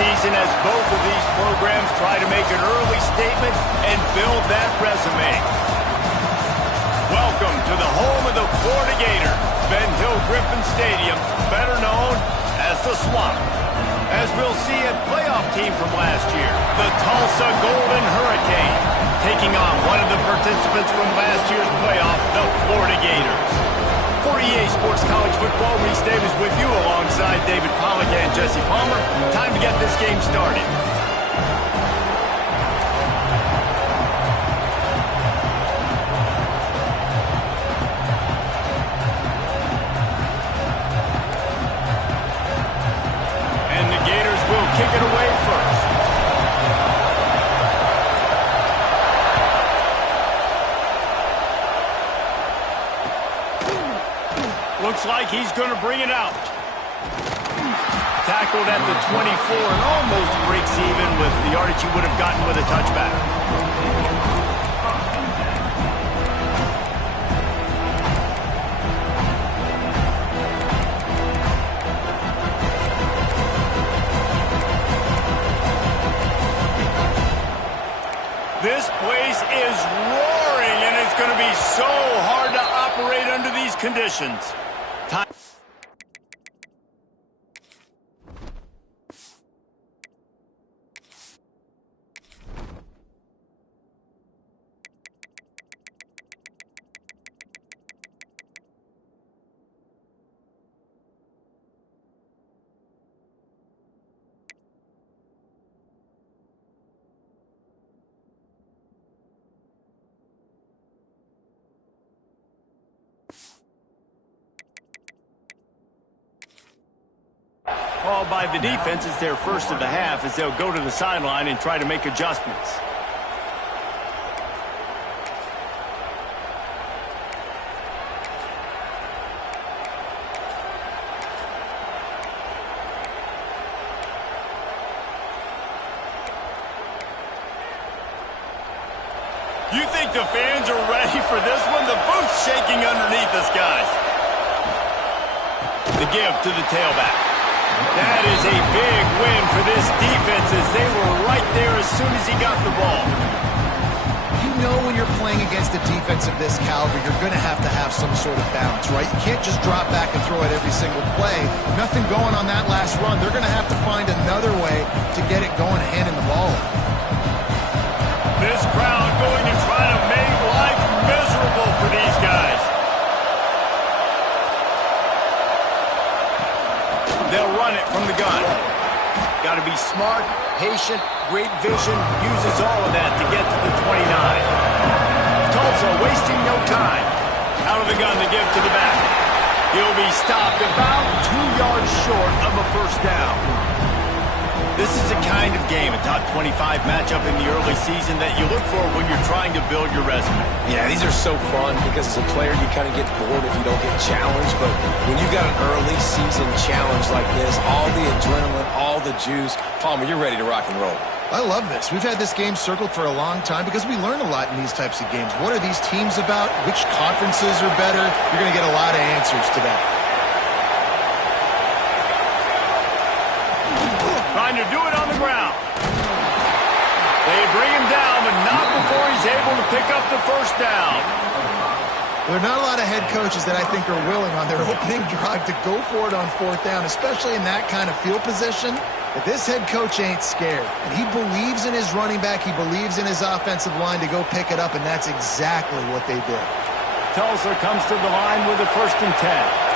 season as both of these programs try to make an early statement and build that resume. Welcome to the home of the Florida Gators, Ben Hill Griffin Stadium, better known as the Swamp. As we'll see a playoff team from last year, the Tulsa Golden Hurricane, taking on one of the participants from last year's playoff, the Florida Gators. For EA Sports College Football, Reese Davis with you alongside David Pollack and Jesse Palmer. Time to get this game started. Kick it away first. Looks like he's going to bring it out. Tackled at the 24 and almost breaks even with the yardage he would have gotten with a touchback. This place is roaring, and it's going to be so hard to operate under these conditions. Time. Called by the defense as their first of the half as they'll go to the sideline and try to make adjustments. You think the fans are ready for this one? The booth's shaking underneath us, guys. The give to the tailback. That is a big win for this defense as they were right there as soon as he got the ball. You know when you're playing against a defense of this caliber, you're going to have some sort of balance, right? You can't just drop back and throw it every single play. Nothing going on that last run. They're going to have to find another way to get it going, handing the ball. This crowd going to try to make life miserable for these guys. They'll run it from the gun. Got to be smart, patient, great vision, uses all of that to get to the 29. Tulsa wasting no time. Out of the gun to give to the back. He'll be stopped about 2 yards short of a first down. This is the kind of game, a top 25 matchup in the early season that you look for when you're trying to build your resume. Yeah, these are so fun because as a player you kind of get bored if you don't get challenged, but when you've got an early season challenge like this, all the adrenaline, all the juice, Palmer, you're ready to rock and roll. I love this. We've had this game circled for a long time because we learn a lot in these types of games. What are these teams about? Which conferences are better? You're going to get a lot of answers to that. Trying to do it on the ground. They bring him down, but not before he's able to pick up the first down. There are not a lot of head coaches that I think are willing on their opening drive to go for it on fourth down, especially in that kind of field position. But this head coach ain't scared. And he believes in his running back. He believes in his offensive line to go pick it up, and that's exactly what they did. Tulsa comes to the line with a 1st and 10.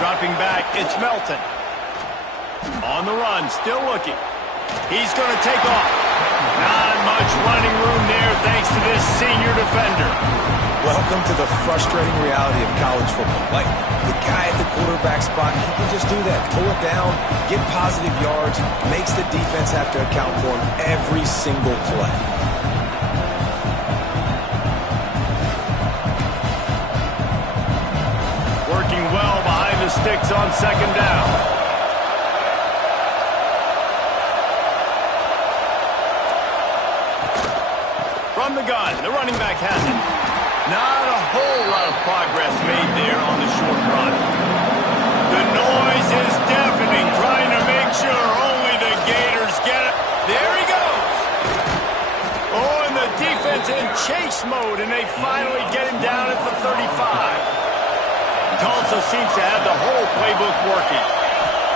Dropping back, it's Melton. On the run, still looking. He's going to take off. Not much running room there thanks to this senior defender. Welcome to the frustrating reality of college football. Like, the guy at the quarterback spot, he can just do that. Pull it down, get positive yards, makes the defense have to account for him every single play. Working well behind the sticks on 2nd down. From from the gun. The running back has it. Not a whole lot of progress made there on the short run. The noise is deafening, trying to make sure only the Gators get it. There he goes. Oh, and the defense in chase mode, and they finally get him down at the 35. Tulsa seems to have the whole playbook working.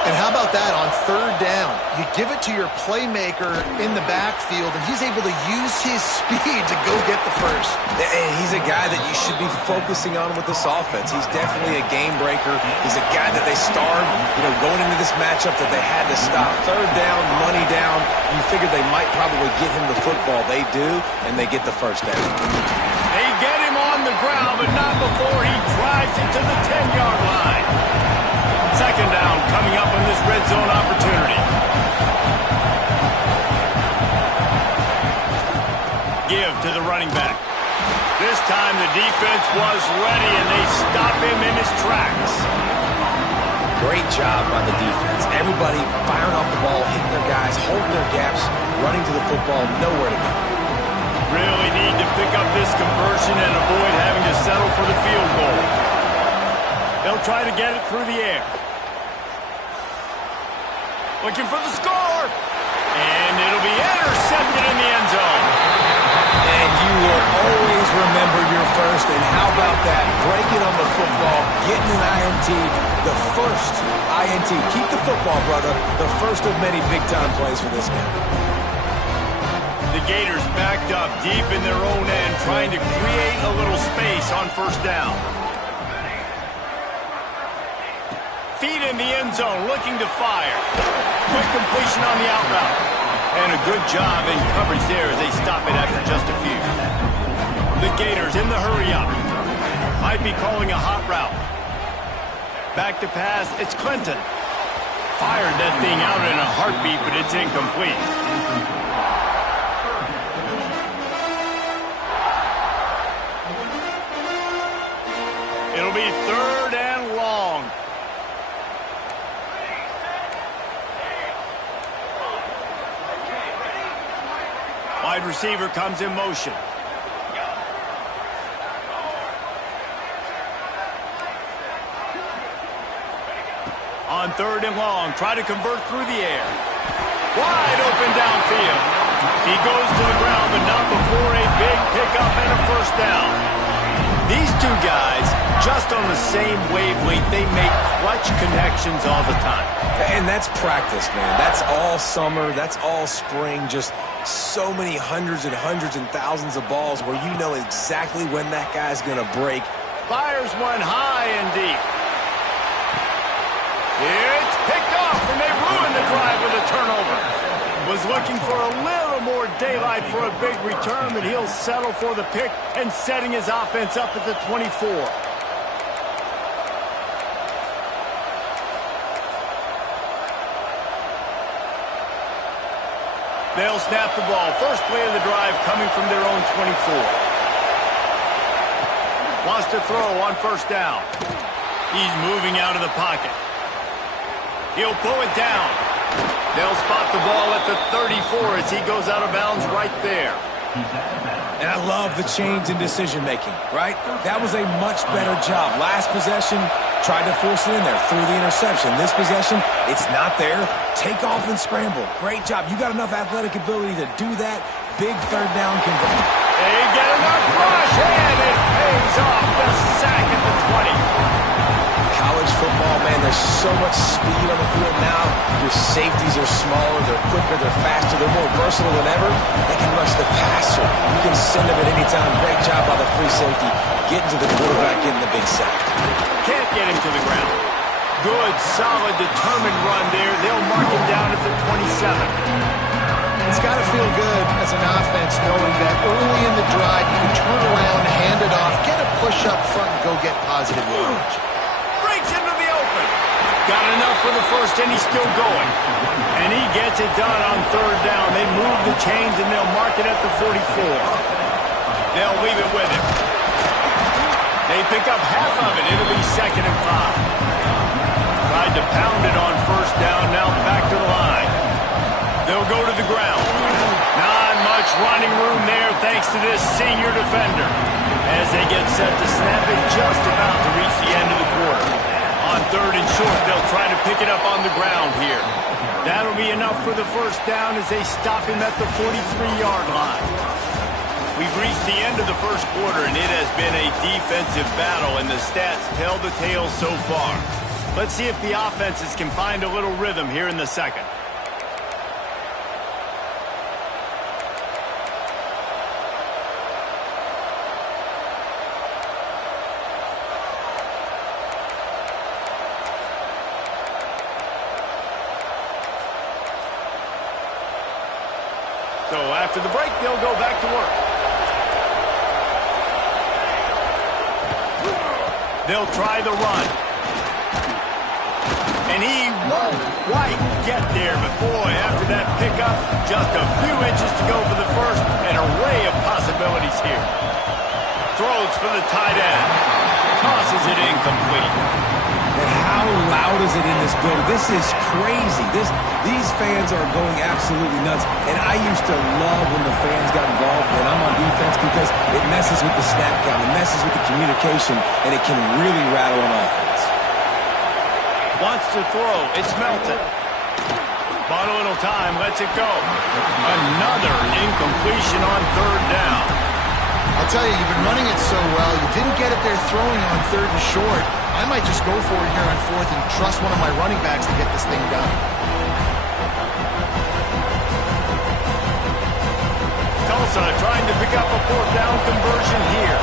And how about that on third down? You give it to your playmaker in the backfield, and he's able to use his speed to go get the first. And he's a guy that you should be focusing on with this offense. He's definitely a game breaker. He's a guy that they starred, going into this matchup that they had to stop. Third down, money down. You figured they might probably get him the football. They do, and they get the first down. They get him on the ground, but not before he drives it to the 10-yard line. Second down coming up on this red zone opportunity. Give to the running back. This time the defense was ready, and they stop him in his tracks. Great job by the defense. Everybody firing off the ball, hitting their guys, holding their gaps, running to the football, nowhere to go. Really need to pick up this conversion and avoid having to settle for the field goal. They'll try to get it through the air. Looking for the score. And it'll be intercepted in the end zone. And you will always remember your first. And how about that? Breaking on the football, getting an INT, the first INT. Keep the football, brother. The first of many big-time plays for this guy. The Gators backed up deep in their own end, trying to create a little space on first down. Feet in the end zone, looking to fire. Quick completion on the out route. And a good job in coverage there as they stop it after just a few. The Gators in the hurry up. Might be calling a hot route. Back to pass, it's Clinton. Fired that thing out in a heartbeat, but it's incomplete. It'll be third and long. Wide receiver comes in motion. On third and long, try to convert through the air. Wide open downfield. He goes to the ground, but not before a big pickup and a first down. These two guys, just on the same wavelength, they make clutch connections all the time. And that's practice, man. That's all summer. That's all spring. Just so many hundreds and thousands of balls where you know exactly when that guy's going to break. Fires one high and deep. It's picked off, and they ruin the drive with a turnover. Was looking for a little more daylight for a big return, but he'll settle for the pick and setting his offense up at the 24. They'll snap the ball. First play of the drive coming from their own 24. Wants to throw on first down. He's moving out of the pocket. He'll pull it down. They'll spot the ball at the 34 as he goes out of bounds right there. And I love the change in decision-making, right? That was a much better job. Last possession, tried to force it in there, threw the interception. This possession, it's not there. Take off and scramble. Great job. You got enough athletic ability to do that. Big third down conversion. They get enough rush, and it pays off. The sack at the 20. College football, man, there's so much speed on the field now. Your safeties are smaller, they're quicker, they're faster, they're more versatile than ever. They can rush the passer. You can send them at any time. Great job by the free safety. Getting to the quarterback, getting the big sack. Can't get him to the ground. Good, solid, determined run there. They'll mark him down at the 27. It's got to feel good as an offense knowing that early in the drive you can turn around, hand it off, get a push up front, and go get positive yardage. Breaks into the open. Got enough for the first, and he's still going. And he gets it done on third down. They move the chains, and they'll mark it at the 44. They'll leave it with him. They pick up half of it. It'll be 2nd and 5. Tried to pound it on first down. Now back to the line. They'll go to the ground. Not much much running room there thanks to this senior defender. As they get set to snap it, just about to reach the end of the quarter. On 3rd and short, they'll try to pick it up on the ground here. That'll be enough for the first down as they stop him at the 43-yard line. We've reached the end of the first quarter, and it has been a defensive battle, and the stats tell the tale so far. Let's see if the offenses can find a little rhythm here in the second. So after the break, they'll go back to work. They'll try the run. And he won't quite get there, but boy, after that pickup, just a few inches to go for the first. An array of possibilities here. Throws for the tight end. Tosses it incomplete. And how loud is it in this building? This is crazy. These fans are going absolutely nuts. And I used to love when the fans got involved when I'm on defense because it messes with the snap count, it messes with the communication, and it can really rattle an offense. Wants to throw. It's Melton. Bought a little time. Lets it go. Another incompletion on 3rd down. I'll tell you, you've been running it so well. You didn't get it there throwing on 3rd and short. I might just go for it here on 4th and trust one of my running backs to get this thing done. Tulsa trying to pick up a 4th down conversion here.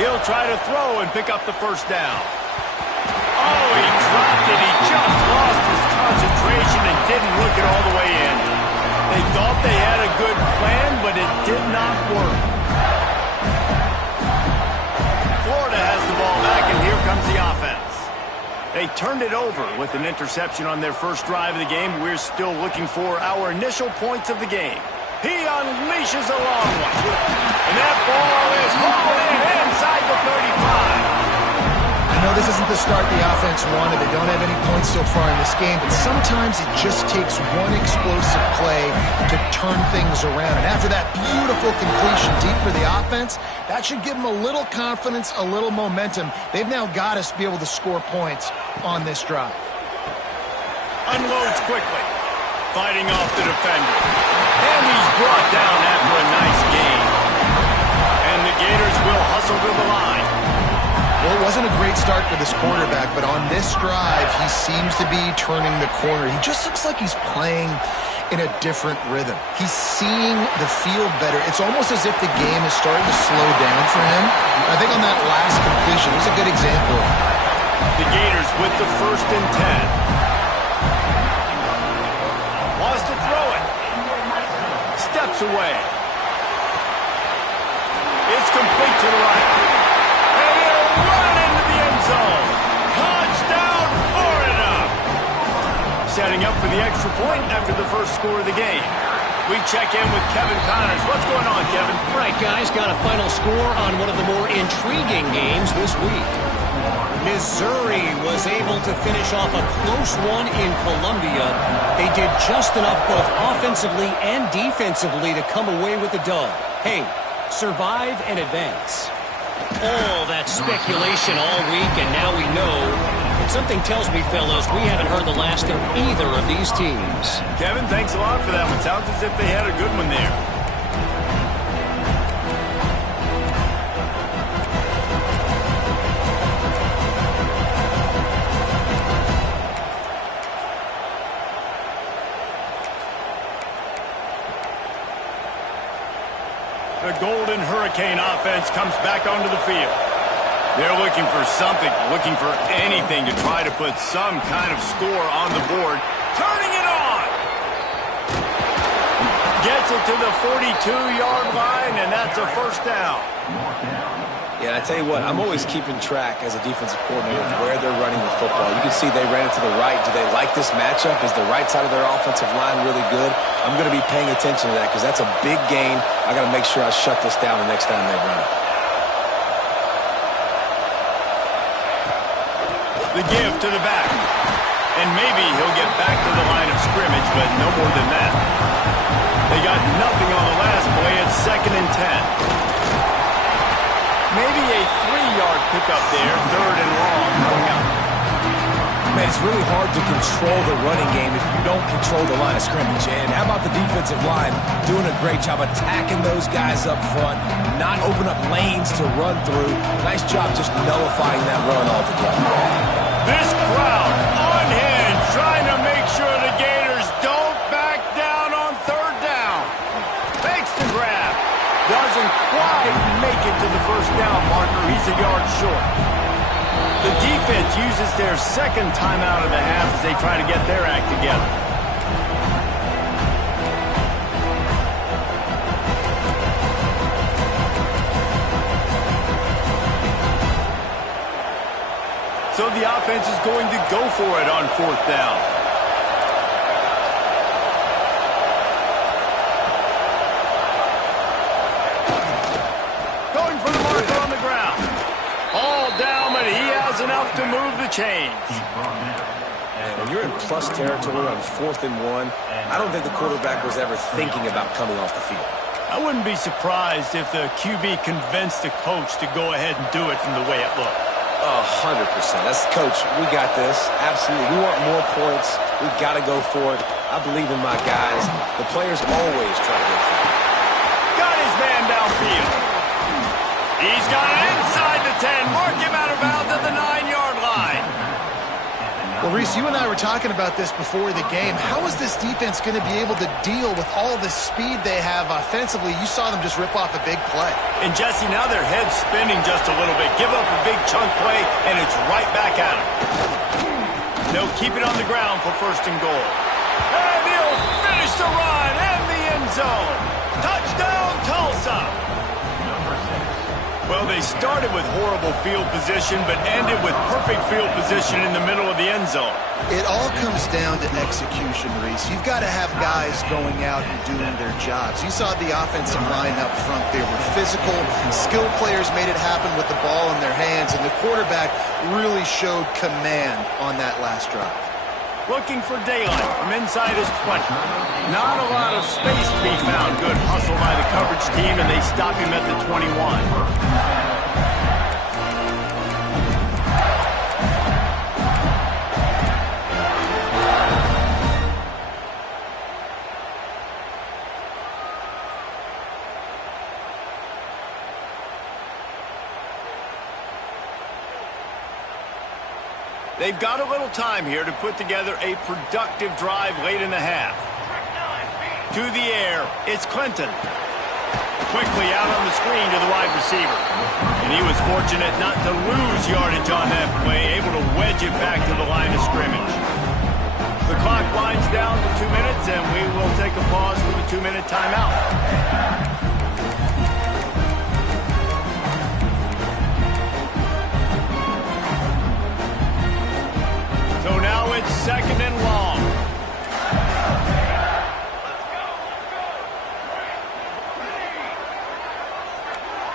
He'll try to throw and pick up the first down. Oh, he dropped it. He just lost his concentration and didn't look it all the way in. They thought they had a good plan, but it did not work. Florida has the ball back, and here comes the offense. They turned it over with an interception on their first drive of the game. We're still looking for our initial points of the game. He unleashes a long one. And that ball is hauled in inside the 35. I know this isn't the start the offense wanted. They don't have any points so far in this game, but sometimes it just takes one explosive play to turn things around. And after that beautiful completion deep for the offense, that should give them a little confidence, a little momentum. They've now got us to be able to score points on this drive. Unloads quickly. Fighting off the defender. And he's brought down after a nice gain. And the Gators will hustle to the line. Well, it wasn't a great start for this quarterback, but on this drive, he seems to be turning the corner. He just looks like he's playing in a different rhythm. He's seeing the field better. It's almost as if the game is starting to slow down for him. I think on that last completion, it was a good example. The Gators with the 1st and 10. Wants to throw it. Steps away. It's complete to the right. And he'll run into the end zone. Touchdown, Florida! Setting up for the extra point after the first score of the game. We check in with Kevin Connors. What's going on, Kevin? Right, guys, got a final score on one of the more intriguing games this week. Missouri was able to finish off a close one in Columbia. They did just enough both offensively and defensively to come away with the dub. Hey, survive and advance. All that speculation all week, and now we know. And something tells me, fellas, we haven't heard the last of either of these teams. Kevin, thanks a lot for that one. Sounds as if they had a good one there. The Golden Hurricane offense comes back onto the field. They're looking for something, looking for anything to try to put some kind of score on the board. Turning it on! Gets it to the 42-yard line, and that's a first down. Yeah, I tell you what, I'm always keeping track as a defensive coordinator of where they're running the football. You can see they ran it to the right. Do they like this matchup? Is the right side of their offensive line really good? I'm going to be paying attention to that because that's a big gain. I got to make sure I shut this down the next time they run it. The give to the back. And maybe he'll get back to the line of scrimmage, but no more than that. They got nothing on the last play. It's 2nd and 10. Maybe a 3-yard pickup there, 3rd and long coming up. Man, it's really hard to control the running game if you don't control the line of scrimmage. And how about the defensive line doing a great job attacking those guys up front, not open up lanes to run through. Nice job just nullifying that run altogether. This crowd unhinged, trying to make sure the Gators don't back down on 3rd down. Fakes the grab. Doesn't quite make it to the 1st down marker. He's a yard short. The defense uses their 2nd timeout of the half as they try to get their act together. So the offense is going to go for it on 4th down. Going for the marker on the ground. All down, but he has enough to move the chains. When you're in plus territory on 4th and 1, I don't think the quarterback was ever thinking about coming off the field. I wouldn't be surprised if the QB convinced the coach to go ahead and do it from the way it looked. 100%. That's coach. We got this. Absolutely. We want more points. We got to go for it. I believe in my guys. The players always try to go for it. Got his man downfield. He's got it inside the 10. Mark him out of bounds at the 9-yard line. Well, Reese, you and I were talking about this before the game. How is this defense going to be able to deal with all the speed they have offensively? You saw them just rip off a big play. And, Jesse, now their head's spinning just a little bit. Give up a big chunk play, and it's right back at them. They'll keep it on the ground for 1st and goal. And he'll finish the run in the end zone. Touchdown, Tulsa. Well, they started with horrible field position, but ended with perfect field position in the middle of the end zone. It all comes down to execution, Reese. You've got to have guys going out and doing their jobs. You saw the offensive line up front. They were physical. Skilled players made it happen with the ball in their hands, and the quarterback really showed command on that last drive. Looking for daylight from inside his 20. Not a lot of space to be found. Good hustle by the coverage team, and they stop him at the 21. They've got a little time here to put together a productive drive late in the half. To the air, it's Clinton. Quickly out on the screen to the wide receiver. And he was fortunate not to lose yardage on that play, able to wedge it back to the line of scrimmage. The clock winds down to 2 minutes, and we will take a pause for the 2-minute timeout. So now it's 2nd and long.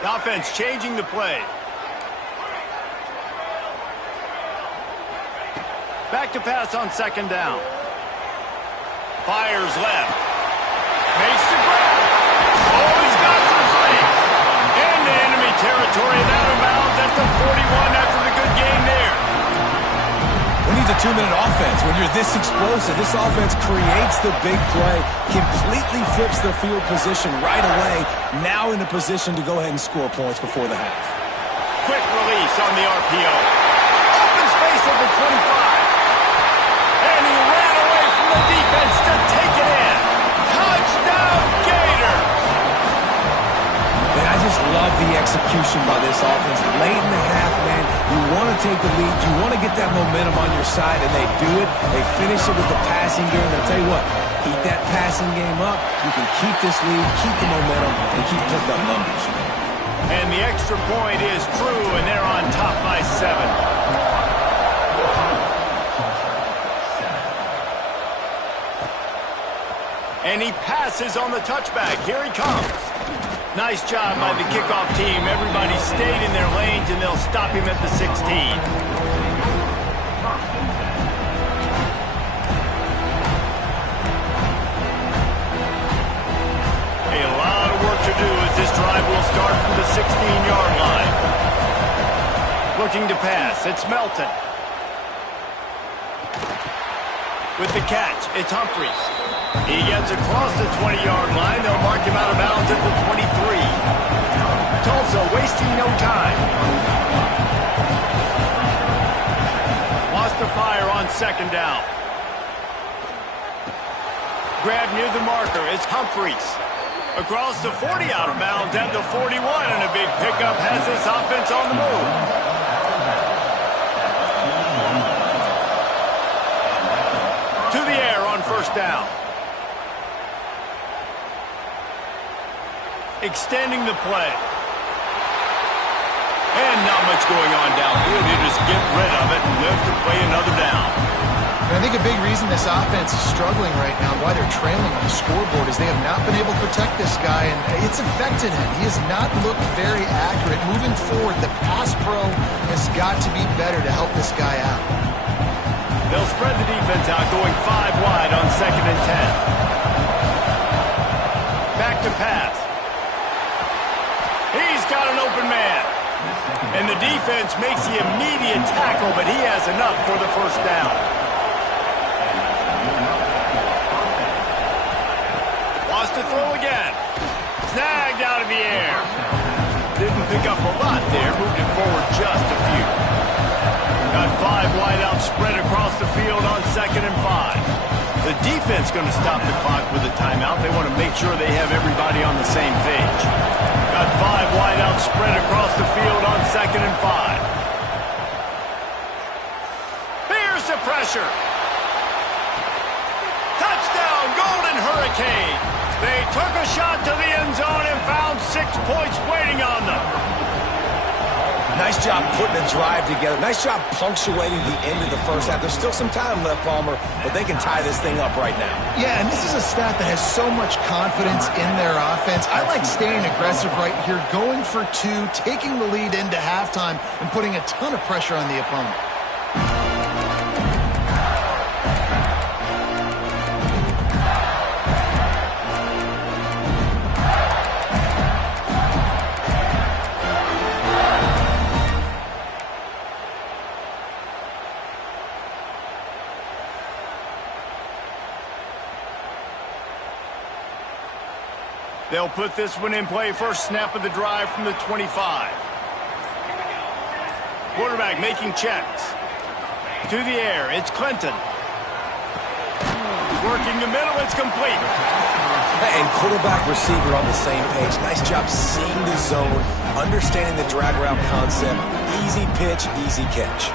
The offense changing the play. Back to pass on 2nd down. Fires left. Makes the grab. Oh, he's got some space. Into enemy territory and out of bounds at the 41 after the good game there. We need a 2-minute offense. When you're this explosive, this offense creates the big play, completely flips the field position right away, now in a position to go ahead and score points before the half. Quick release on the RPO. Open space at the 25. And he ran away from the defense to take it in. Touchdown, Gator! Man, I just love the execution by this offense. Late in the half, man, you want to take the lead. You want to get that momentum on your side, and they do it. They finish it with the passing game. I'll tell you what, keep that passing game up. You can keep this lead, keep the momentum, and keep putting up numbers. And the extra point is true, and they're on top by 7. And he passes on the touchback. Here he comes. Nice job by the kickoff team. Everybody stayed in their lanes, and they'll stop him at the 16. Looking to pass. It's Melton. With the catch, it's Humphries. He gets across the 20-yard line. They'll mark him out of bounds at the 23. Tulsa wasting no time. Lost the fire on second down. Grab near the marker. It's Humphries. Across the 40, out of bounds at the 41, and a big pickup has this offense on the move. To the air on first down. Extending the play. And not much going on downfield. You just get rid of it and live to play another down. And I think a big reason this offense is struggling right now, why they're trailing on the scoreboard, is they have not been able to protect this guy, and it's affected him. He has not looked very accurate. Moving forward, the pass pro has got to be better to help this guy out. They'll spread the defense out, going 5 wide on 2nd and 10. Back to pass. He's got an open man. And the defense makes the immediate tackle, but he has enough for the first down. Wants to throw again. Snagged out of the air. Didn't pick up a lot there, moved it forward just a few. Got 5 wide out spread across the field on 2nd and 5. The defense going to stop the clock with a timeout. They want to make sure they have everybody on the same page. Got 5 wide out spread across the field on 2nd and 5. Here's the pressure. Touchdown, Golden Hurricane. They took a shot to the end zone and found 6 points waiting on them. Nice job putting a drive together. Nice job punctuating the end of the first half. There's still some time left, Palmer, but they can tie this thing up right now. Yeah, and this is a stat that has so much confidence in their offense. I like staying aggressive right here, going for 2, taking the lead into halftime, and putting a ton of pressure on the opponent. They'll put this one in play. First snap of the drive from the 25. Quarterback making checks. To the air, it's Clinton. Working the middle, it's complete. And quarterback, receiver on the same page. Nice job seeing the zone, understanding the drag route concept. Easy pitch, easy catch.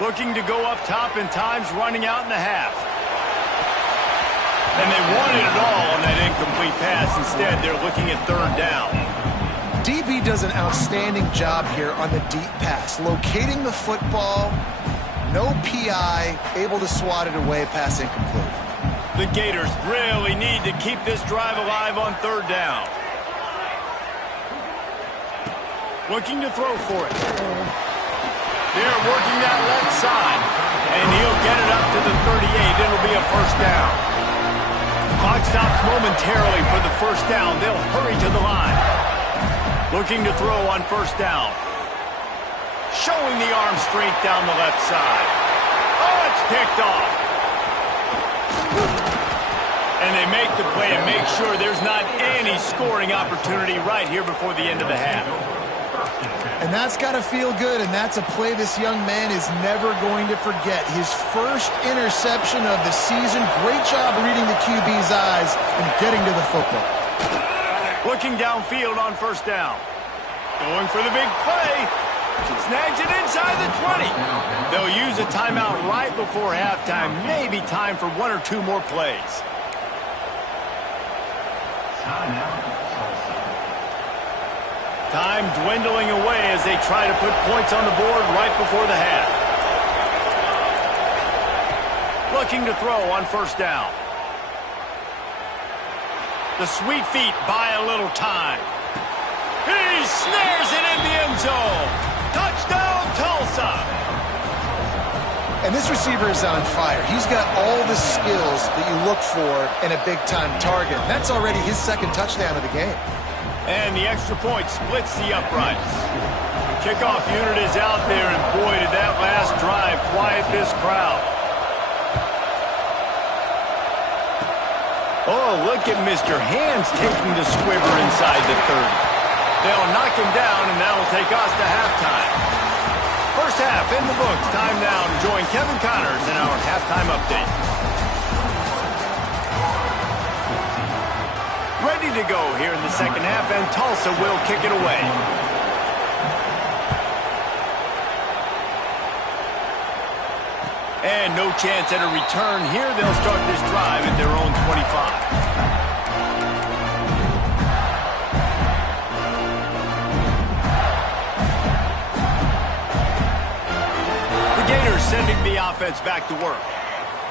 Looking to go up top, and time's running out in the half. And they wanted it all on that incomplete pass. Instead, they're looking at 3rd down. DB does an outstanding job here on the deep pass, locating the football, no PI, able to swat it away, pass incomplete. The Gators really need to keep this drive alive on 3rd down. Looking to throw for it. They're working that left side, and he'll get it up to the 38. It'll be a first down. Clock stops momentarily for the first down. They'll hurry to the line. Looking to throw on first down. Showing the arm strength down the left side. Oh, it's picked off. And they make the play and make sure there's not any scoring opportunity right here before the end of the half. And that's got to feel good, and that's a play this young man is never going to forget. His first interception of the season. Great job reading the QB's eyes and getting to the football. Looking downfield on first down. Going for the big play. Snags it inside the 20. They'll use a timeout right before halftime. Maybe time for 1 or 2 more plays. Time dwindling away as they try to put points on the board right before the half. Looking to throw on first down. The sweet feet buy a little time. He snares it in the end zone. Touchdown, Tulsa. And this receiver is on fire. He's got all the skills that you look for in a big-time target. That's already his second touchdown of the game. And the extra point splits the uprights. The kickoff unit is out there, and boy, did that last drive quiet this crowd. Oh, look at Mr. Hands taking the squiver inside the 30. They'll knock him down, and that'll take us to halftime. First half in the books. Time now to join Kevin Connors in our halftime update. Ready to go here in the second half, and Tulsa will kick it away. And no chance at a return here. They'll start this drive at their own 25. Gators sending the offense back to work.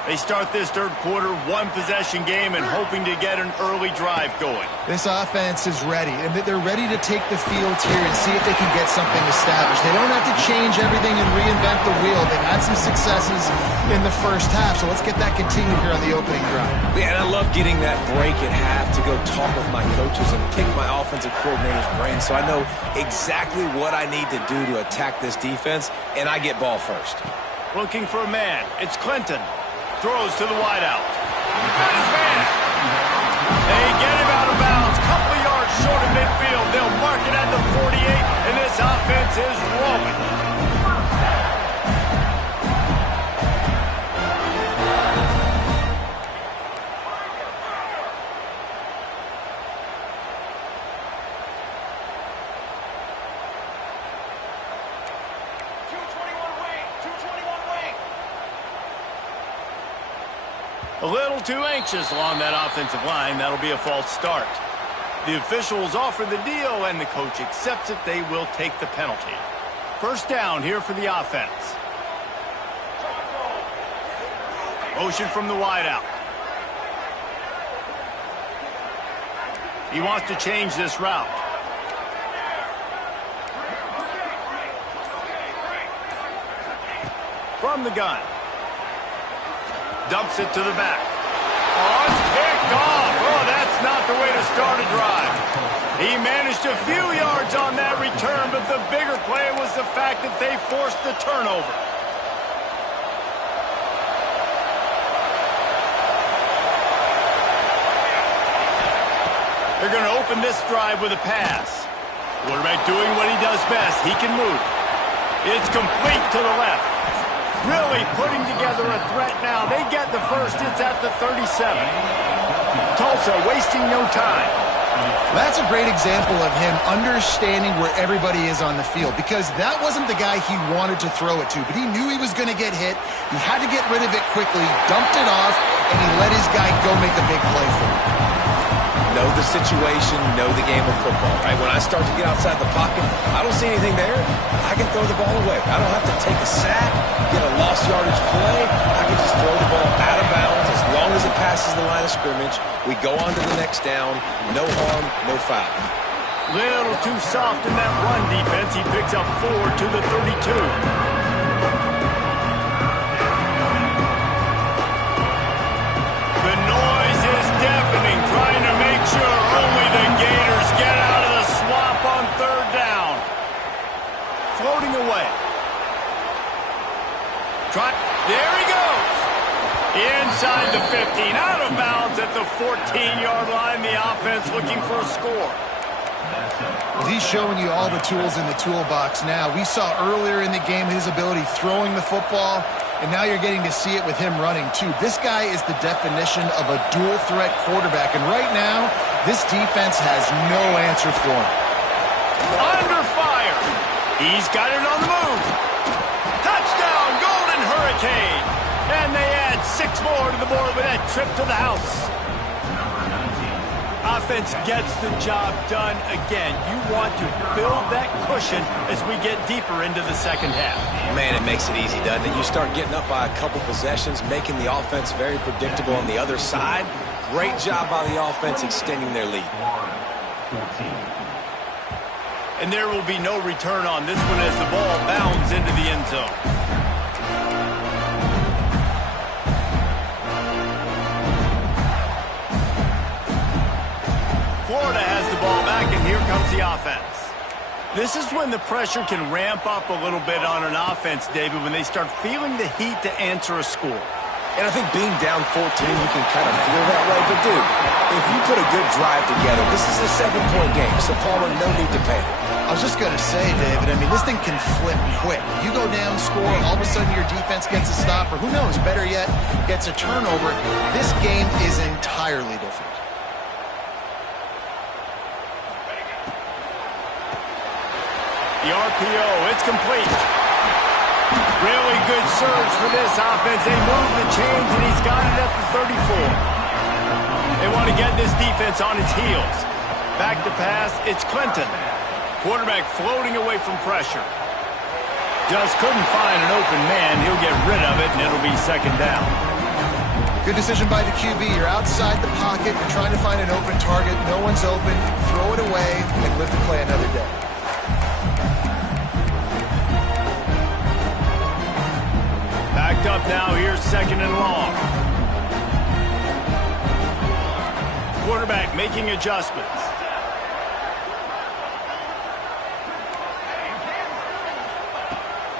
They start this third quarter, one-possession game, and hoping to get an early drive going. This offense is ready, and they're ready to take the field here and see if they can get something established. They don't have to change everything and reinvent the wheel. They've had some successes in the first half, so let's get that continued here on the opening drive. Yeah, and I love getting that break at half to go talk with my coaches and pick my offensive coordinator's brain so I know exactly what I need to do to attack this defense, and I get ball first. Looking for a man. It's Clinton. Throws to the wideout. Got his man. They get him out of bounds. Couple of yards short of midfield. They'll mark it at the 48, and this offense is rolling. A little too anxious along that offensive line. That'll be a false start. The officials offer the deal, and the coach accepts it. They will take the penalty. First down here for the offense. Motion from the wideout. He wants to change this route. From the gun. Dumps it to the back. Oh, it's picked off. Oh, that's not the way to start a drive. He managed a few yards on that return, but the bigger play was the fact that they forced the turnover. They're going to open this drive with a pass. Quarterback doing what he does best. He can move. It's complete to the left. Really putting together a threat now. They get the first. It's at the 37. Tulsa wasting no time. That's a great example of him understanding where everybody is on the field, because that wasn't the guy he wanted to throw it to, but he knew he was going to get hit. He had to get rid of it quickly, dumped it off, and he let his guy go make a big play for him. Know the situation, know the game of football, right? When I start to get outside the pocket, I don't see anything there. I can throw the ball away. I don't have to take a sack, get a lost yardage play. I can just throw the ball out of bounds as long as it passes the line of scrimmage. We go on to the next down. No harm, no foul. Little too soft in that run defense. He picks up 4 to the 32. Trying to make sure only the Gators get out of the swamp on third down. Floating away. There he goes. Inside the 15. Out of bounds at the 14-yard line. The offense looking for a score. Well, he's showing you all the tools in the toolbox now. We saw earlier in the game his ability throwing the football, and now you're getting to see it with him running, too. This guy is the definition of a dual-threat quarterback, and right now, this defense has no answer for him. Under fire. He's got it on the move. Touchdown, Golden Hurricane. And they add 6 more to the board with that trip to the house. Offense gets the job done again. You want to build that cushion as we get deeper into the second half. Man, it makes it easy, doesn't it? You start getting up by a couple possessions, making the offense very predictable on the other side. Great job by the offense extending their lead. And there will be no return on this one as the ball bounds into the end zone. Florida has the ball back, and here comes the offense. This is when the pressure can ramp up a little bit on an offense, David, when they start feeling the heat to answer a score. And I think being down 14, you can kind of feel that way. But, dude, if you put a good drive together, this is a 7-point game, so Palmer, no need to panic. I was just going to say, David, I mean, this thing can flip quick. You go down, score, all of a sudden your defense gets a stop, or who knows, better yet, gets a turnover. This game is entirely different. The RPO, it's complete. Really good surge for this offense. They move the chains, and he's got it at the 34. They want to get this defense on its heels. Back to pass, it's Clinton. Quarterback floating away from pressure. Just couldn't find an open man. He'll get rid of it, and it'll be second down. Good decision by the QB. You're outside the pocket. You're trying to find an open target. No one's open. Throw it away and live to play another day. Backed up now. Here's second and long. Quarterback making adjustments.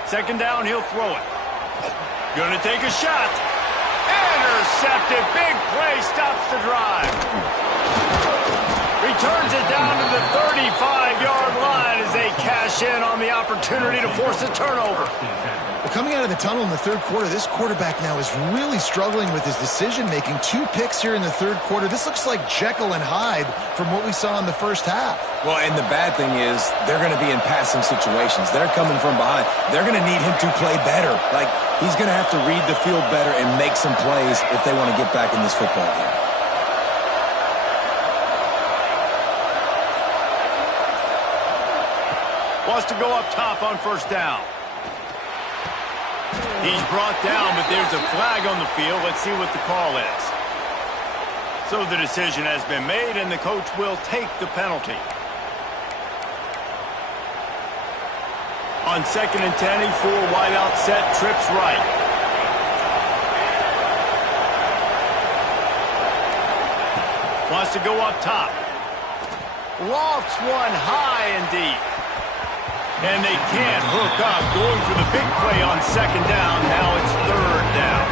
Second down, he'll throw it. Gonna take a shot. Intercepted. Big play, stops the drive. Returns it down to the 35-yard line as they cash in on the opportunity to force a turnover. Well, coming out of the tunnel in the third quarter, this quarterback now is really struggling with his decision-making. 2 picks here in the third quarter. This looks like Jekyll and Hyde from what we saw in the first half. Well, and the bad thing is they're going to be in passing situations. They're coming from behind. They're going to need him to play better. Like, he's going to have to read the field better and make some plays if they want to get back in this football game. Wants to go up top on first down. He's brought down, but there's a flag on the field. Let's see what the call is. So the decision has been made, and the coach will take the penalty. On second and 10, he full wide out set, trips right. Wants to go up top. Lofts one high and deep. And they can't hook up, going for the big play on second down. Now it's third down.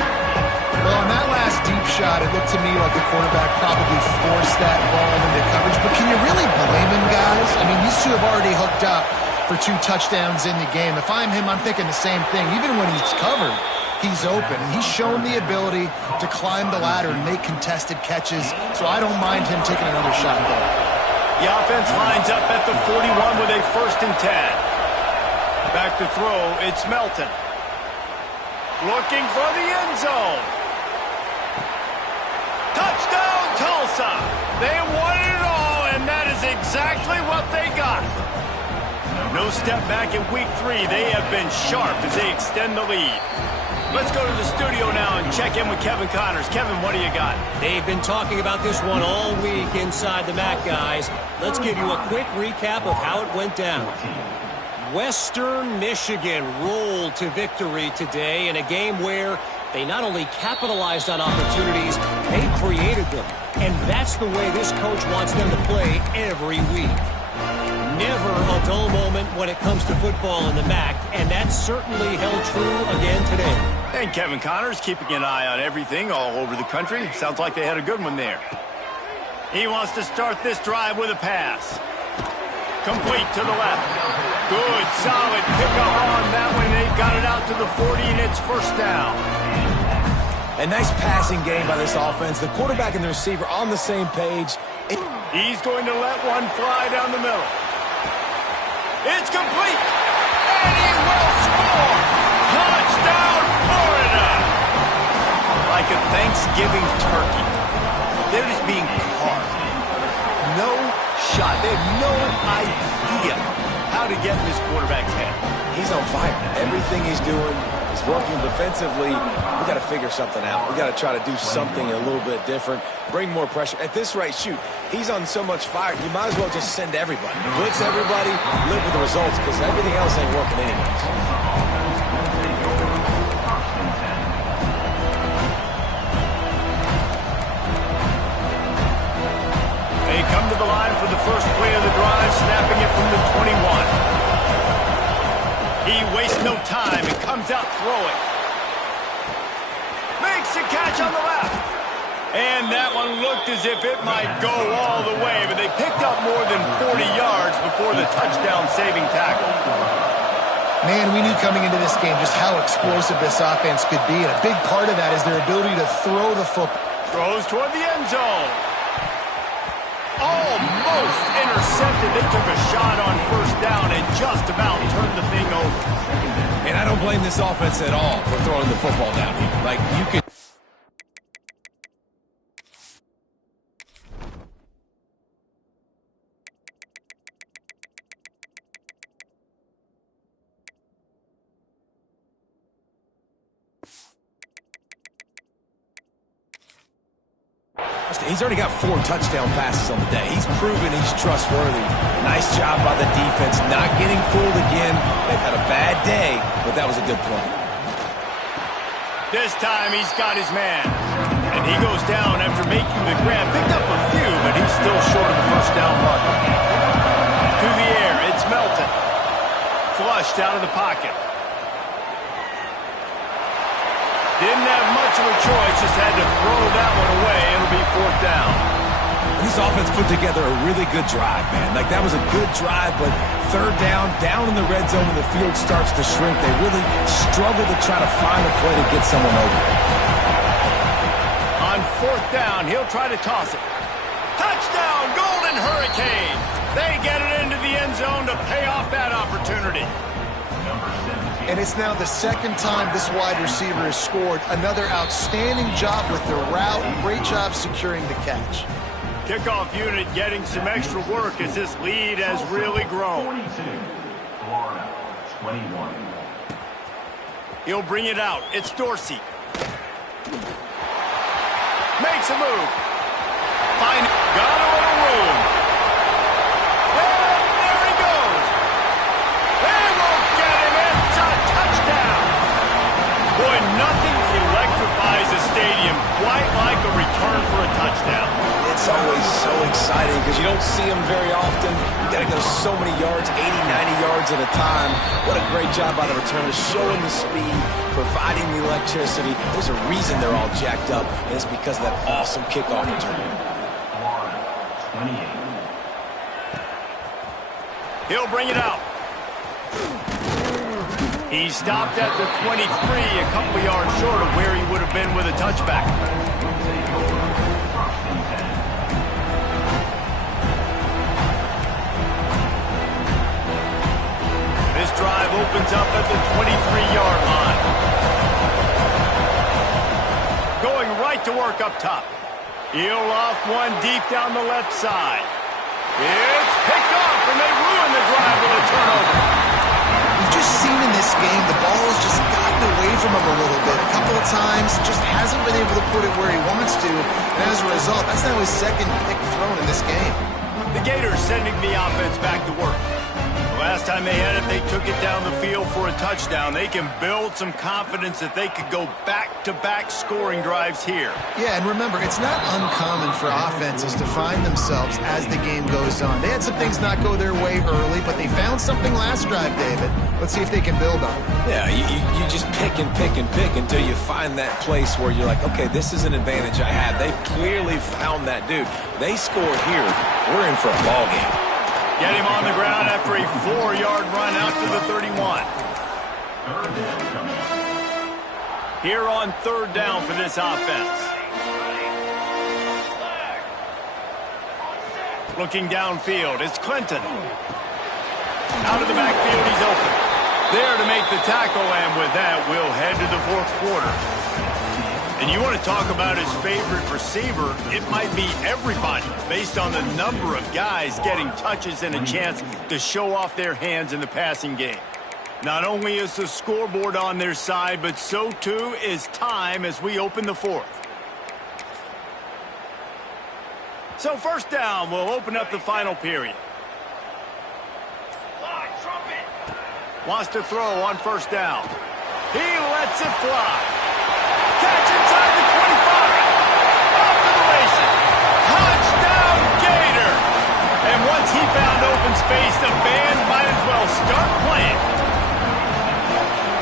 Well, on that last deep shot, it looked to me like the quarterback probably forced that ball into coverage. But can you really blame him, guys? I mean, these two have already hooked up for 2 touchdowns in the game. If I'm him, I'm thinking the same thing. Even when he's covered, he's open. He's shown the ability to climb the ladder and make contested catches, so I don't mind him taking another shot there. The offense lines up at the 41 with a first and 10. Back to throw, it's Melton. Looking for the end zone. Touchdown, Tulsa. They wanted it all, and that is exactly what they got. No step back in week 3. They have been sharp as they extend the lead. Let's go to the studio now and check in with Kevin Connors. Kevin, what do you got? They've been talking about this one all week inside the MAC, guys. Let's give you a quick recap of how it went down. Western Michigan rolled to victory today in a game where they not only capitalized on opportunities, they created them. And that's the way this coach wants them to play every week. Never a dull moment when it comes to football in the MAC, and that certainly held true again today. And Kevin Connors keeping an eye on everything all over the country. Sounds like they had a good one there. He wants to start this drive with a pass. Complete to the left. Good, solid pickup on that one. They've got it out to the 40, and it's first down. A nice passing game by this offense. The quarterback and the receiver on the same page. He's going to let one fly down the middle. It's complete, and he will score. Touchdown, Florida. Like a Thanksgiving turkey. They're just being carved. No shot. They have no idea how to get in this quarterback's head. He's on fire. Everything he's doing is working defensively. We got to figure something out. We got to try to do something a little bit different. Bring more pressure. At this rate, shoot, he's on so much fire, you might as well just send everybody. Blitz everybody, live with the results, because everything else ain't working anyways. A They come to the line for the first play of the drive, snapping it from the 21. He wastes no time and comes out throwing. Makes a catch on the left. And that one looked as if it might go all the way, but they picked up more than 40 yards before the touchdown-saving tackle. Man, we knew coming into this game just how explosive this offense could be, and a big part of that is their ability to throw the football. Throws toward the end zone. Almost intercepted. They took a shot on first down and just about turned the thing over. And I don't blame this offense at all for throwing the football down here. Like, you can... He's already got 4 touchdown passes on the day. He's proven he's trustworthy. Nice job by the defense, not getting fooled again. They've had a bad day, but that was a good play. This time he's got his man. And he goes down after making the grab. Picked up a few, but he's still short of the first down marker. To the air, it's Melton. Flushed out of the pocket. Didn't have much of a choice, just had to throw that one away. It'll be fourth down. This offense put together a really good drive, man. Like, that was a good drive, but third down in the red zone when the field starts to shrink, they really struggle to try to find a play to get someone over. On fourth down, he'll try to toss it. Touchdown, Golden Hurricane. They get it into the end zone to pay off that opportunity. And it's now the second time this wide receiver has scored. Another outstanding job with the route. Great job securing the catch. Kickoff unit getting some extra work as this lead has really grown. 22, Florida, 21. He'll bring it out. It's Dorsey. Makes a move. Got a little room. And there he goes. They won't get him. It's a touchdown. Boy, nothing electrifies a stadium quite like a return for a touchdown. It's always so exciting because you don't see them very often. You got to go so many yards, 80, 90 yards at a time. What a great job by the returner, showing the speed, providing the electricity. There's a reason they're all jacked up, and it's because of that awesome kickoff return. Florida, 28. He'll bring it out. He stopped at the 23, a couple yards short of where he would have been with a touchback. This drive opens up at the 23-yard line. Going right to work up top. He'll off one deep down the left side. It's picked off, and they ruin the drive with a turnover. We've just seen in this game the ball has just gotten away from him a little bit. A couple of times, just hasn't been able to put it where he wants to. And as a result, that's now his second pick thrown in this game. The Gators sending the offense back to work. The last time they had it, they took it down the field for a touchdown. They can build some confidence that they could go back-to-back scoring drives here. Yeah, and remember, it's not uncommon for offenses to find themselves as the game goes on. They had some things not go their way early, but they found something last drive, David. Let's see if they can build on it. Yeah, you just pick and pick and pick until you find that place where you're like, okay, this is an advantage I have. They clearly found that dude. They score here, we're in for a ball game. Get him on the ground after a 4-yard run out to the 31. Here on third down for this offense. Looking downfield, it's Clinton. Out of the backfield, he's open. There to make the tackle, and with that, we'll head to the fourth quarter. And you want to talk about his favorite receiver, it might be everybody, based on the number of guys getting touches and a chance to show off their hands in the passing game. Not only is the scoreboard on their side, but so too is time as we open the fourth. So first down, we'll open up the final period. Wants to throw on first down. He lets it fly. Catch inside the 25. Off to the races. Touchdown, Gators. he found open space. The band might as well start playing.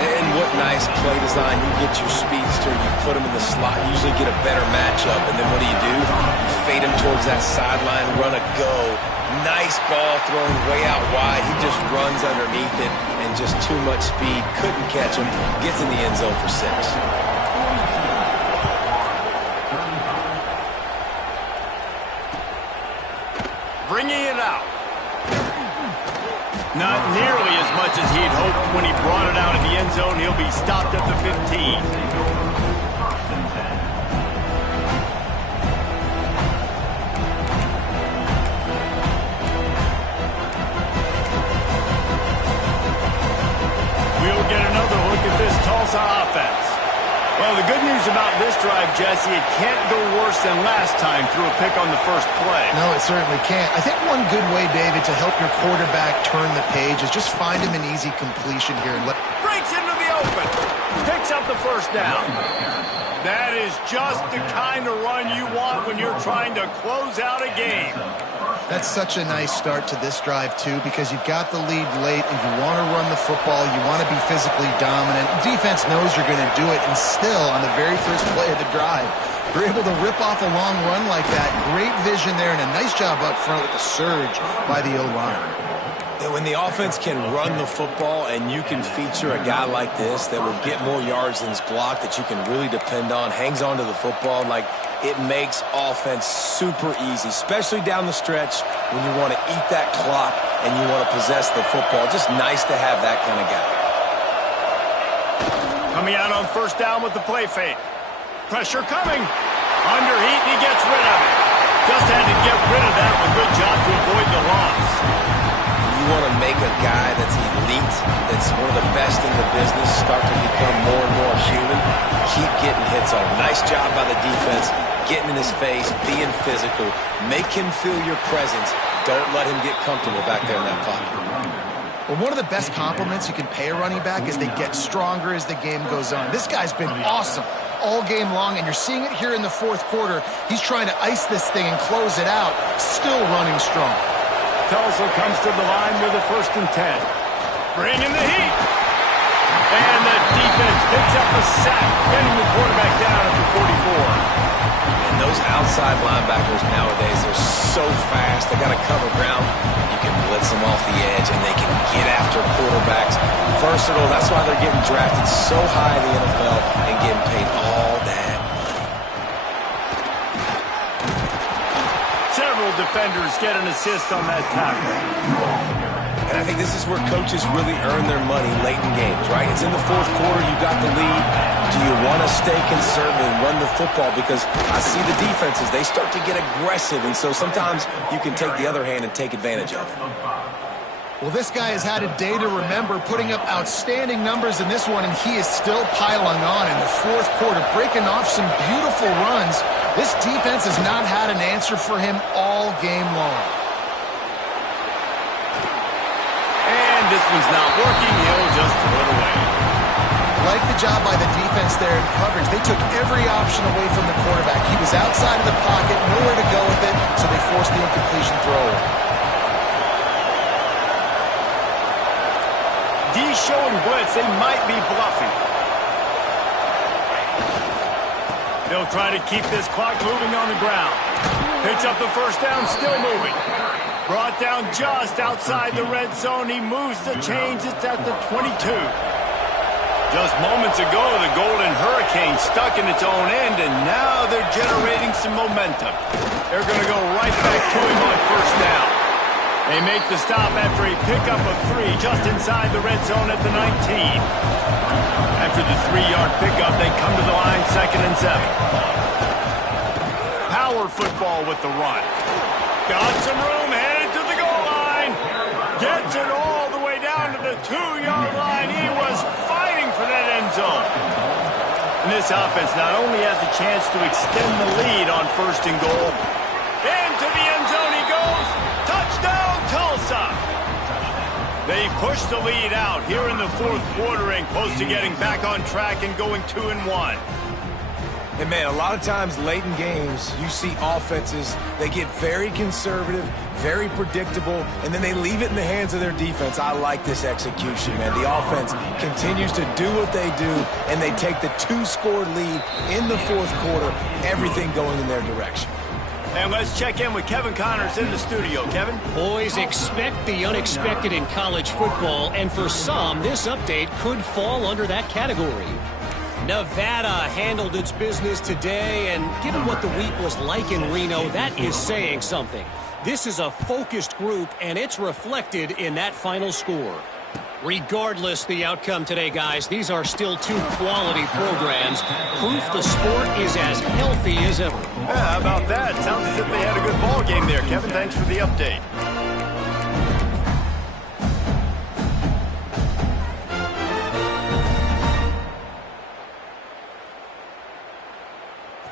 And what nice play design. You get your speedster, you put him in the slot, you usually get a better matchup. And then what do? You fade him towards that sideline, run a go. Nice ball thrown way out wide. He just runs underneath it and just too much speed. Couldn't catch him. Gets in the end zone for 6. Bringing it out. Not nearly as much as he'd hoped when he brought it out of the end zone. He'll be stopped at the 15. We'll get another look at this Tulsa offense. Well, the good news about this drive, Jesse, it can't go worse than last time through a pick on the first play. No, it certainly can't. I think one good way, David, to help your quarterback turn the page is just find him an easy completion here. Breaks into the open. Picks up the first down. That is just the kind of run you want when you're trying to close out a game. That's such a nice start to this drive, too, because you've got the lead late and you want to run the football. You want to be physically dominant. Defense knows you're going to do it, and still, on the very first play of the drive, you're able to rip off a long run like that. Great vision there, and a nice job up front with the surge by the O-line. When the offense can run the football and you can feature a guy like this that will get more yards than his block, that you can really depend on, hangs on to the football, like it makes offense super easy, especially down the stretch when you want to eat that clock and you want to possess the football. Just nice to have that kind of guy. Coming out on first down with the play fake. Pressure coming. Under heat, he gets rid of it. Just had to get rid of that. A good job to avoid the loss. You want to make a guy that's elite, that's one of the best in the business, start to become more and more human. Keep getting hits on him. Nice job by the defense, getting in his face, being physical. Make him feel your presence. Don't let him get comfortable back there in that pocket. Well, one of the best compliments you can pay a running back is they get stronger as the game goes on. This guy's been awesome all game long, and you're seeing it here in the fourth quarter. He's trying to ice this thing and close it out, still running strong. Tulsa comes to the line with a 1st and 10. Bringing the heat. And the defense picks up a sack, getting the quarterback down at the 44. And those outside linebackers nowadays are so fast. They got to cover ground. You can blitz them off the edge, and they can get after quarterbacks. Versatile. That's why they're getting drafted so high in the NFL and getting paid all that. Several defenders get an assist on that tackle. And I think this is where coaches really earn their money late in games, right? It's in the fourth quarter. You got the lead. Do you want to stay conservative and run the football? Because I see the defenses, they start to get aggressive, and so sometimes you can take the other hand and take advantage of it. Well, this guy has had a day to remember, putting up outstanding numbers in this one, and he is still piling on in the fourth quarter, breaking off some beautiful runs. This defense has not had an answer for him all game long. And this one's not working. He'll just throw it away. Like the job by the defense there in coverage. They took every option away from the quarterback. He was outside of the pocket, nowhere to go with it, so they forced the incompletion throw. D showing blitz. They might be bluffing. They'll try to keep this clock moving on the ground. Picks up the first down, still moving. Brought down just outside the red zone. He moves the chains. It's at the 22. Just moments ago, the Golden Hurricane stuck in its own end, and now they're generating some momentum. They're going to go right back to him on first down. They make the stop after a pickup of 3 just inside the red zone at the 19. After the 3-yard pickup, they come to the line 2nd and 7. Power football with the run. Got some room, headed to the goal line. Gets it all the way down to the 2-yard line. He was fighting for that end zone. And this offense not only has a chance to extend the lead on 1st and goal, into the end zone he goes. Touchdown, Tulsa. They push the lead out here in the fourth quarter and close to getting back on track and going 2-1. And, man, a lot of times late in games, you see offenses, they get very conservative, very predictable, and then they leave it in the hands of their defense. I like this execution, man. The offense continues to do what they do, and they take the 2-score lead in the fourth quarter, everything going in their direction. And let's check in with Kevin Connors in the studio. Kevin? Boys, expect the unexpected in college football, and for some, this update could fall under that category. Nevada handled its business today, and given what the week was like in Reno, that is saying something. This is a focused group, and it's reflected in that final score. Regardless the outcome today, guys, these are still two quality programs. Proof the sport is as healthy as ever. Yeah, how about that? Sounds as if they had a good ball game there, Kevin. Thanks for the update.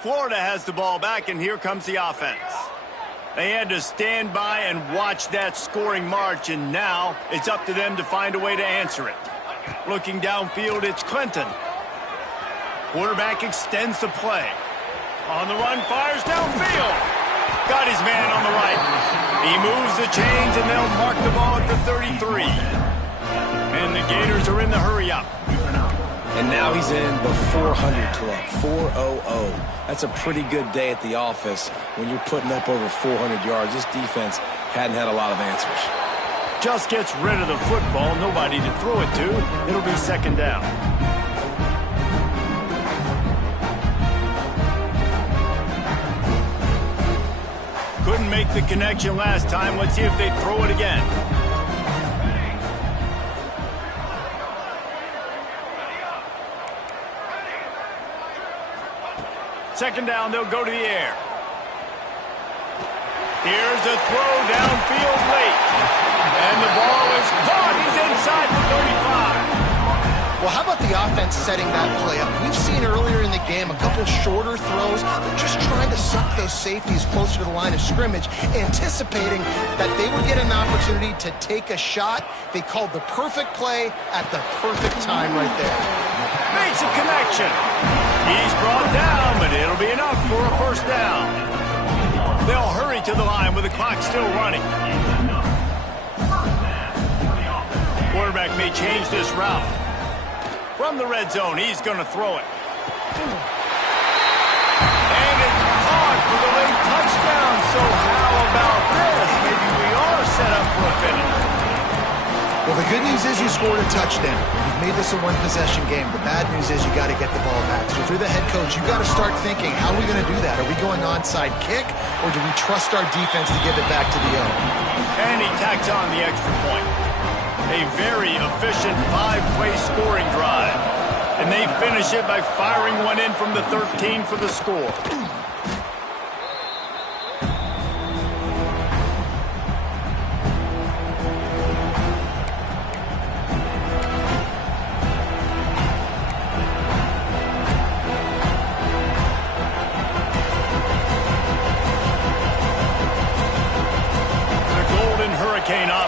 Florida has the ball back, and here comes the offense. They had to stand by and watch that scoring march, and now it's up to them to find a way to answer it. Looking downfield, it's Clinton. Quarterback extends the play. On the run, fires downfield. Got his man on the right. He moves the chains, and they'll mark the ball at the 33. And the Gators are in the hurry-up. And now he's in the 400 club, 400. That's a pretty good day at the office when you're putting up over 400 yards. This defense hadn't had a lot of answers. Just gets rid of the football, nobody to throw it to. It'll be second down. Couldn't make the connection last time. Let's see if they throw it again. Second down, they'll go to the air. Here's a throw downfield late. And the ball is caught. He's inside the 35. Well, how about the offense setting that play up? We've seen earlier in the game a couple shorter throws. They're just trying to suck those safeties closer to the line of scrimmage, anticipating that they would get an opportunity to take a shot. They called the perfect play at the perfect time right there. Makes a connection. He's brought down, but it'll be enough for a first down. They'll hurry to the line with the clock still running. Quarterback may change this route. From the red zone, he's going to throw it. And it's caught for the late touchdown. So how about this? Maybe we are set up for a finish. Well, the good news is you scored a touchdown. You've made this a one-possession game. The bad news is you got to get the ball back. So if you're the head coach, you got to start thinking, how are we going to do that? Are we going onside kick, or do we trust our defense to give it back to the O? And he tacks on the extra point. A very efficient 5-play scoring drive. And they finish it by firing one in from the 13 for the score.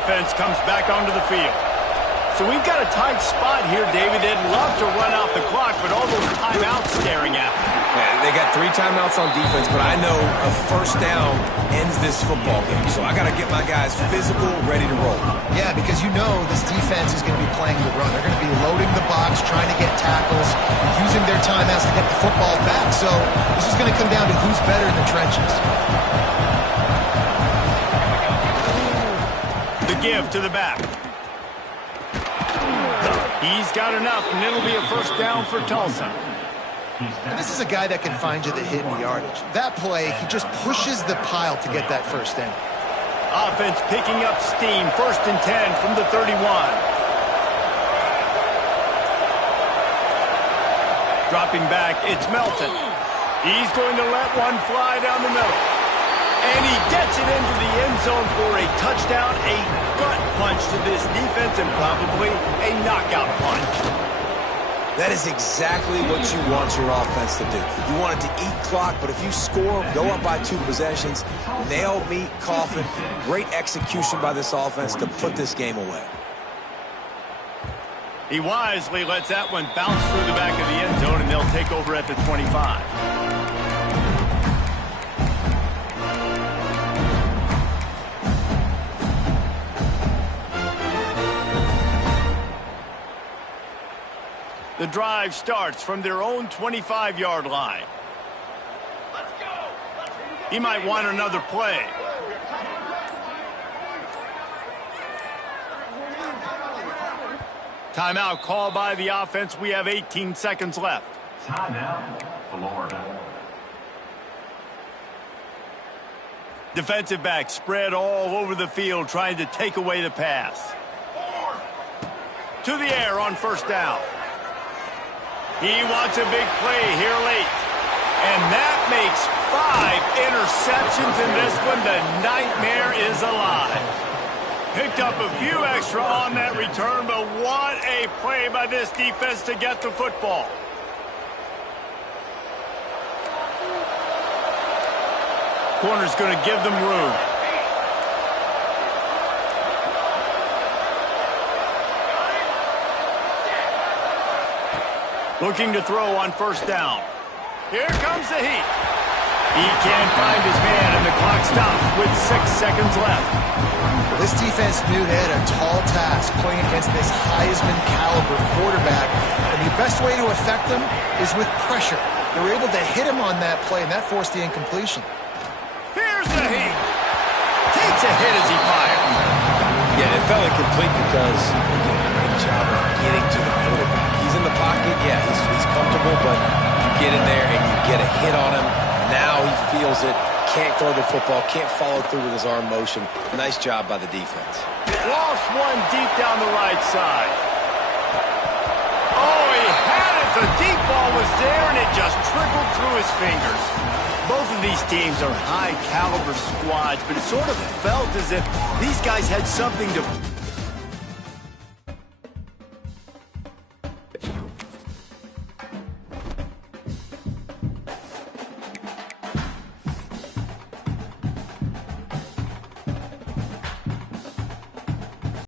Offense comes back onto the field. So we've got a tight spot here, David. They'd love to run out the clock, but all those timeouts staring at them. Yeah, they got 3 timeouts on defense, but I know a first down ends this football game. So I got to get my guys physical, ready to roll. Yeah, because you know this defense is going to be playing the run. They're going to be loading the box, trying to get tackles, using their timeouts to get the football back. So this is going to come down to who's better in the trenches. The give to the back. He's got enough, and it'll be a first down for Tulsa. And this is a guy that can find you the hidden yardage. That play, he just pushes the pile to get that first down. Offense picking up steam. First and 10 from the 31. Dropping back, it's Melton. He's going to let one fly down the middle. And he gets it into the end zone for a touchdown, a gut punch to this defense, and probably a knockout punch. That is exactly what you want your offense to do. You want it to eat clock, but if you score, go up by 2 possessions, nail, meat, coffin, great execution by this offense to put this game away. He wisely lets that one bounce through the back of the end zone, and they'll take over at the 25. The drive starts from their own 25-yard line. He might want another play. Timeout called by the offense. We have 18 seconds left. Timeout, Florida. Defensive back spread all over the field trying to take away the pass. To the air on first down. He wants a big play here late. And that makes 5 interceptions in this one. The nightmare is alive. Picked up a few extra on that return, but what a play by this defense to get the football. Corner's going to give them room. Looking to throw on first down. Here comes the heat. He can't find his man, and the clock stops with 6 seconds left. This defense knew they had a tall task playing against this Heisman-caliber quarterback, and the best way to affect them is with pressure. They were able to hit him on that play, and that forced the incompletion. Here's the heat. Takes a hit as he fired. Yeah, it felt incomplete because he did a great job of getting to the quarterback. He's in the pocket, yeah, he's comfortable, but you get in there and you get a hit on him. Now he feels it. Can't throw the football, can't follow through with his arm motion. Nice job by the defense. Lost one deep down the right side. Oh, he had it. The deep ball was there, and it just trickled through his fingers. Both of these teams are high-caliber squads, but it sort of felt as if these guys had something to